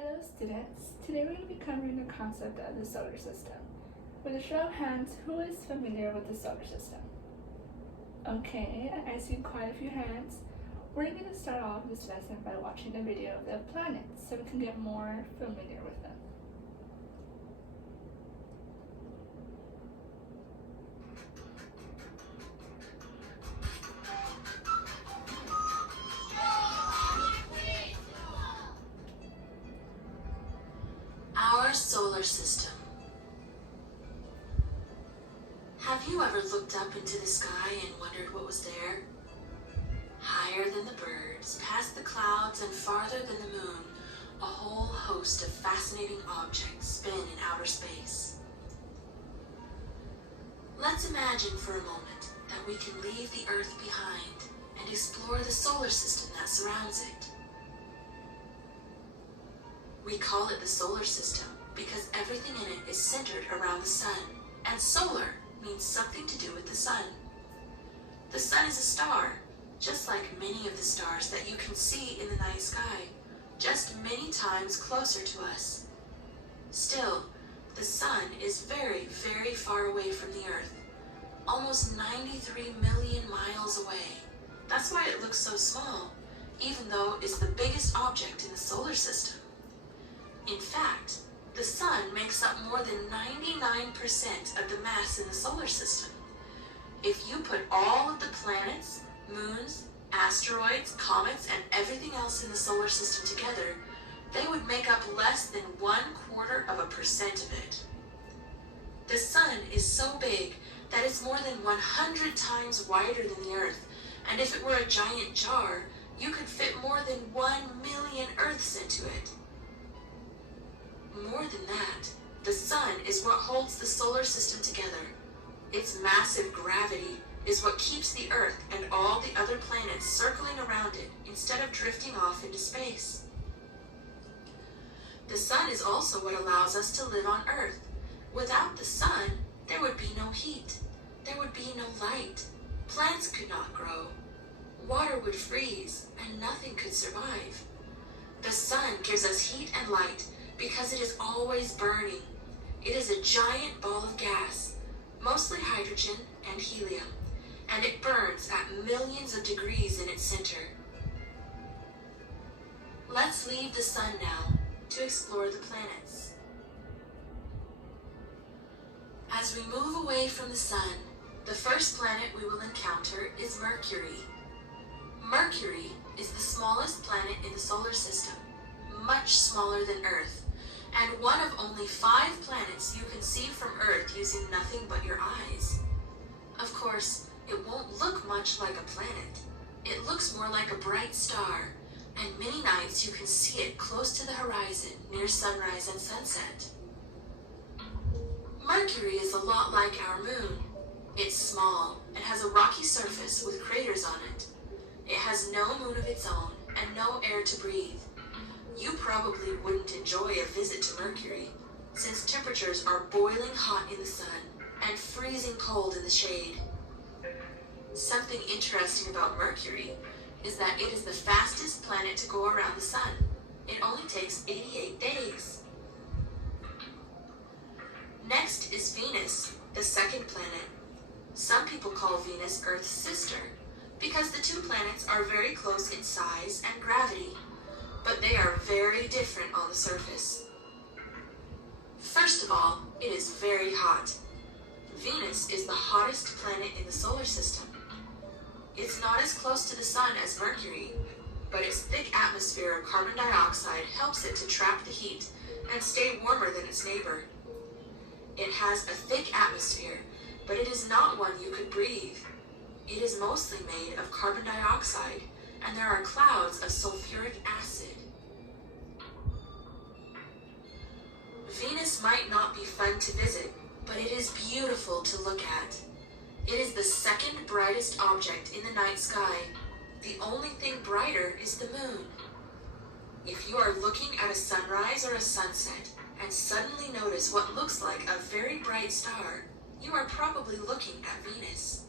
Hello students, today we're going to be covering the concept of the solar system. With a show of hands, who is familiar with the solar system? Okay, I see quite a few hands. We're going to start off this lesson by watching a video of the planets so we can get more familiar with them. Our solar system. Have you ever looked up into the sky and wondered what was there? Higher than the birds, past the clouds, and farther than the moon, a whole host of fascinating objects spin in outer space. Let's imagine for a moment that we can leave the Earth behind and explore the solar system that surrounds it. We call it the solar system because everything in it is centered around the sun, and solar means something to do with the sun. The sun is a star, just like many of the stars that you can see in the night sky, just many times closer to us. Still, the sun is very, very far away from the Earth, almost 93 million miles away. That's why it looks so small, even though it's the biggest object in the solar system. In fact, the sun makes up more than 99% of the mass in the solar system. If you put all of the planets, moons, asteroids, comets, and everything else in the solar system together, they would make up less than 0.25% of it. The sun is so big that it's more than 100 times wider than the Earth, and if it were a giant jar, you could fit more than 1 million Earths into it. More than that, the sun is what holds the solar system together. Its massive gravity is what keeps the Earth and all the other planets circling around it instead of drifting off into space. The sun is also what allows us to live on Earth. Without the sun, there would be no heat. There would be no light. Plants could not grow. Water would freeze, and nothing could survive. The sun gives us heat and light because it is always burning. It is a giant ball of gas, mostly hydrogen and helium, and it burns at millions of degrees in its center. Let's leave the sun now to explore the planets. As we move away from the sun, the first planet we will encounter is Mercury. Mercury is the smallest planet in the solar system, much smaller than Earth, and one of only 5 planets you can see from Earth using nothing but your eyes. Of course, it won't look much like a planet. It looks more like a bright star, and many nights you can see it close to the horizon near sunrise and sunset. Mercury is a lot like our moon. It's small and has a rocky surface with craters on it. It has no moon of its own and no air to breathe. You probably wouldn't enjoy a visit to Mercury, since temperatures are boiling hot in the sun and freezing cold in the shade. Something interesting about Mercury is that it is the fastest planet to go around the sun. It only takes 88 days. Next is Venus, the second planet. Some people call Venus Earth's sister because the two planets are very close in size and gravity, but they are very different on the surface. First of all, it is very hot. Venus is the hottest planet in the solar system. It's not as close to the sun as Mercury, but its thick atmosphere of carbon dioxide helps it to trap the heat and stay warmer than its neighbor. It has a thick atmosphere, but it is not one you could breathe. It is mostly made of carbon dioxide, and there are clouds of sulfuric acid. Venus might not be fun to visit, but it is beautiful to look at. It is the second brightest object in the night sky. The only thing brighter is the moon. If you are looking at a sunrise or a sunset and suddenly notice what looks like a very bright star, you are probably looking at Venus.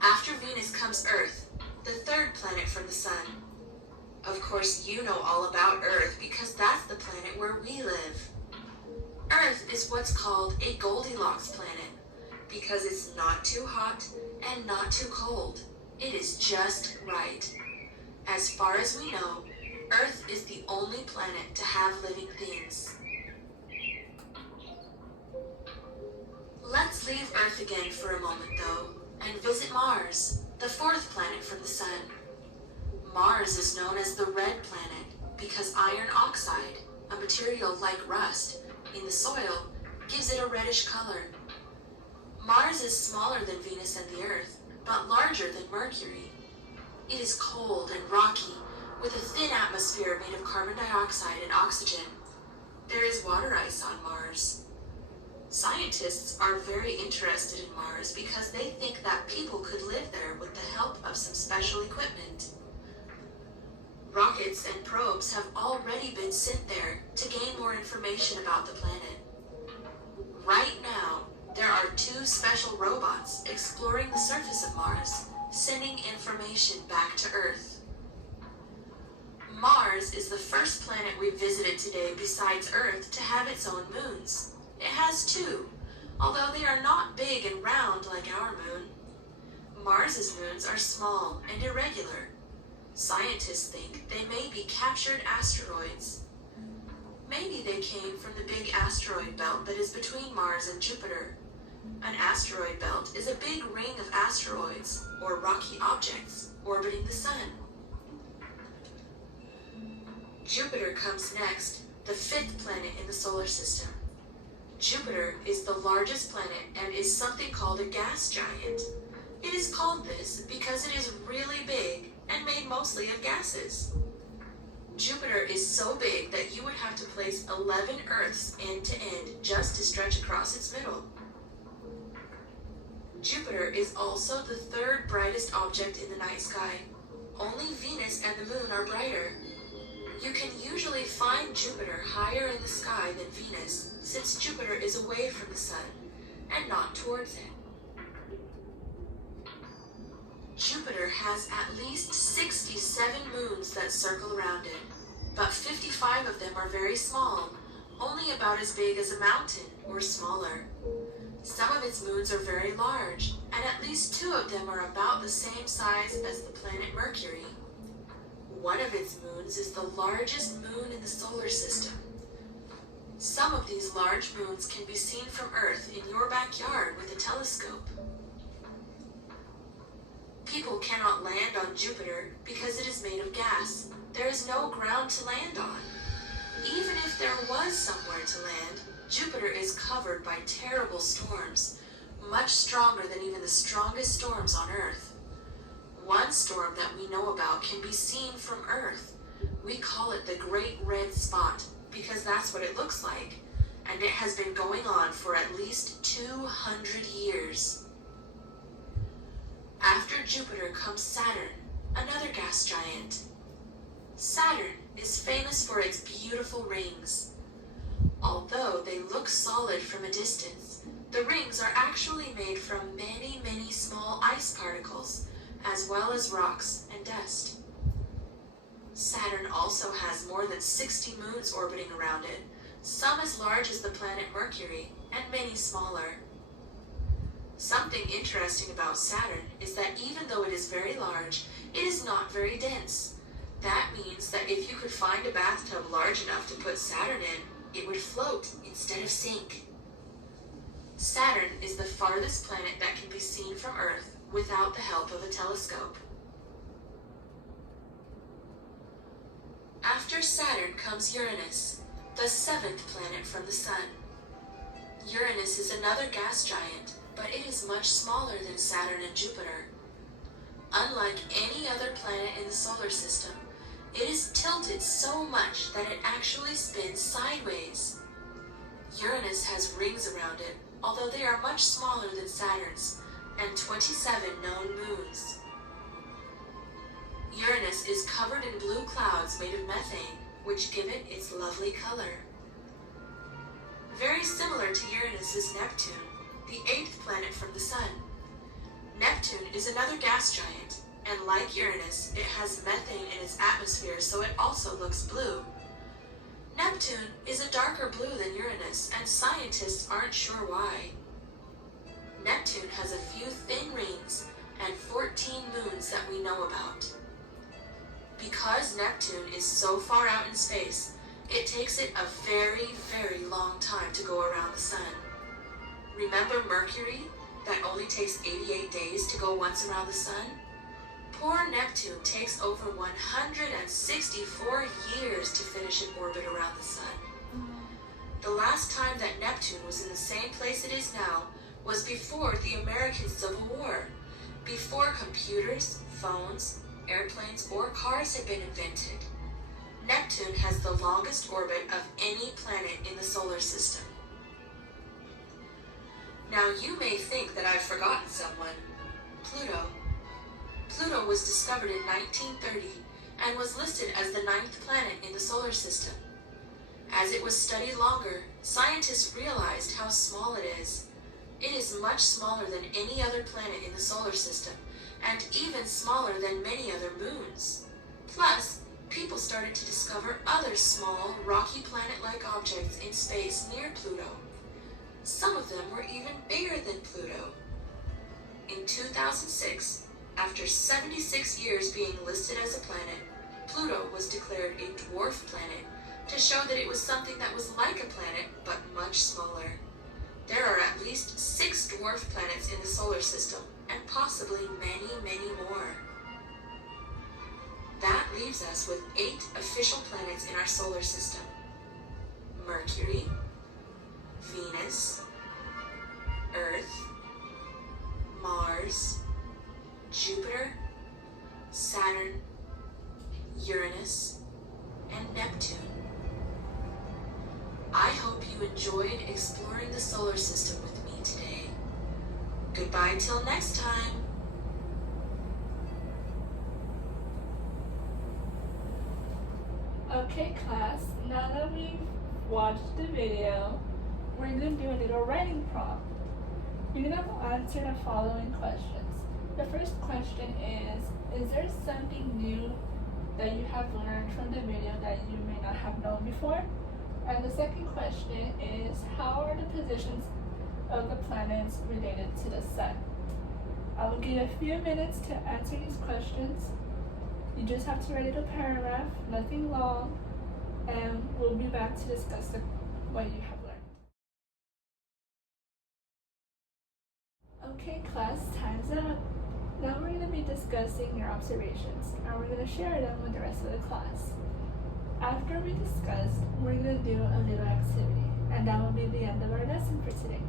After Venus comes Earth, the third planet from the sun. Of course, you know all about Earth because that's the planet where we live. Earth is what's called a Goldilocks planet because it's not too hot and not too cold. It is just right. As far as we know, Earth is the only planet to have living things. Let's leave Earth again for a moment though, and visit Mars, the fourth planet from the Sun. Mars is known as the red planet because iron oxide, a material like rust, in the soil gives it a reddish color. Mars is smaller than Venus and the Earth, but larger than Mercury. It is cold and rocky, with a thin atmosphere made of carbon dioxide and oxygen. There is water ice on Mars. Scientists are very interested in Mars because they think that people could live there with the help of some special equipment. Rockets and probes have already been sent there to gain more information about the planet. Right now, there are 2 special robots exploring the surface of Mars, sending information back to Earth. Mars is the first planet we visited today besides Earth to have its own moons. It has 2, although they are not big and round like our moon. Mars's moons are small and irregular. Scientists think they may be captured asteroids. Maybe they came from the big asteroid belt that is between Mars and Jupiter. An asteroid belt is a big ring of asteroids, or rocky objects, orbiting the Sun. Jupiter comes next, the 5th planet in the solar system. Jupiter is the largest planet and is something called a gas giant. It is called this because it is really big and made mostly of gases. Jupiter is so big that you would have to place 11 Earths end to end just to stretch across its middle. Jupiter is also the 3rd brightest object in the night sky. Only Venus and the Moon are brighter. You can usually find Jupiter higher in the sky than Venus, since Jupiter is away from the Sun and not towards it. Jupiter has at least 67 moons that circle around it, but 55 of them are very small, only about as big as a mountain or smaller. Some of its moons are very large, and at least 2 of them are about the same size as the planet Mercury. One of its moons is the largest moon in the solar system. Some of these large moons can be seen from Earth in your backyard with a telescope. People cannot land on Jupiter because it is made of gas. There is no ground to land on. Even if there was somewhere to land, Jupiter is covered by terrible storms, much stronger than even the strongest storms on Earth. One storm that we know about can be seen from Earth. We call it the Great Red Spot because that's what it looks like, and it has been going on for at least 200 years. After Jupiter comes Saturn, another gas giant. Saturn is famous for its beautiful rings. Although they look solid from a distance, the rings are actually made from many, many small ice particles, as well as rocks and dust. Saturn also has more than 60 moons orbiting around it, some as large as the planet Mercury, and many smaller. Something interesting about Saturn is that even though it is very large, it is not very dense. That means that if you could find a bathtub large enough to put Saturn in, it would float instead of sink. Saturn is the farthest planet that can be seen from Earth without the help of a telescope. After Saturn comes Uranus, the 7th planet from the Sun. Uranus is another gas giant, but it is much smaller than Saturn and Jupiter. Unlike any other planet in the solar system, it is tilted so much that it actually spins sideways. Uranus has rings around it, although they are much smaller than Saturn's, and 27 known moons. Uranus is covered in blue clouds made of methane, which give it its lovely color. Very similar to Uranus is Neptune, the 8th planet from the Sun. Neptune is another gas giant, And like Uranus, it has methane in its atmosphere, so it also looks blue. Neptune is a darker blue than Uranus, and scientists aren't sure why. Neptune has a few thin rings and 14 moons that we know about. Because Neptune is so far out in space, it takes it a very, very long time to go around the sun. Remember Mercury, that only takes 88 days to go once around the sun? Poor Neptune takes over 164 years to finish an orbit around the sun. The last time that Neptune was in the same place it is now was before the American Civil War, before computers, phones, airplanes, or cars had been invented. Neptune has the longest orbit of any planet in the solar system. Now you may think that I've forgotten someone. Pluto. Pluto was discovered in 1930 and was listed as the 9th planet in the solar system. As it was studied longer, scientists realized how small it is. It is much smaller than any other planet in the solar system, and even smaller than many other moons. Plus, people started to discover other small, rocky planet-like objects in space near Pluto. Some of them were even bigger than Pluto. In 2006, after 76 years being listed as a planet, Pluto was declared a dwarf planet to show that it was something that was like a planet but much smaller. There are at least 6 dwarf planets in the solar system, and possibly many, many more. That leaves us with 8 official planets in our solar system: Mercury, Venus, Earth, Mars, Jupiter, Saturn, Uranus, and Neptune. I hope you enjoyed exploring the solar system with me today. Goodbye till next time. Okay class, now that we've watched the video, we're going to do a little writing prompt. You're going to answer the following questions. The first question is there something new that you have learned from the video that you may not have known before? And the second question is, how are the positions of the planets related to the sun? I will give you a few minutes to answer these questions. You just have to write a little paragraph, nothing long, and we'll be back to discuss what you have learned. Okay class, time's up. Now we're going to be discussing your observations, and we're going to share them with the rest of the class. After we discuss, we're going to do a little activity, and that will be the end of our lesson for today.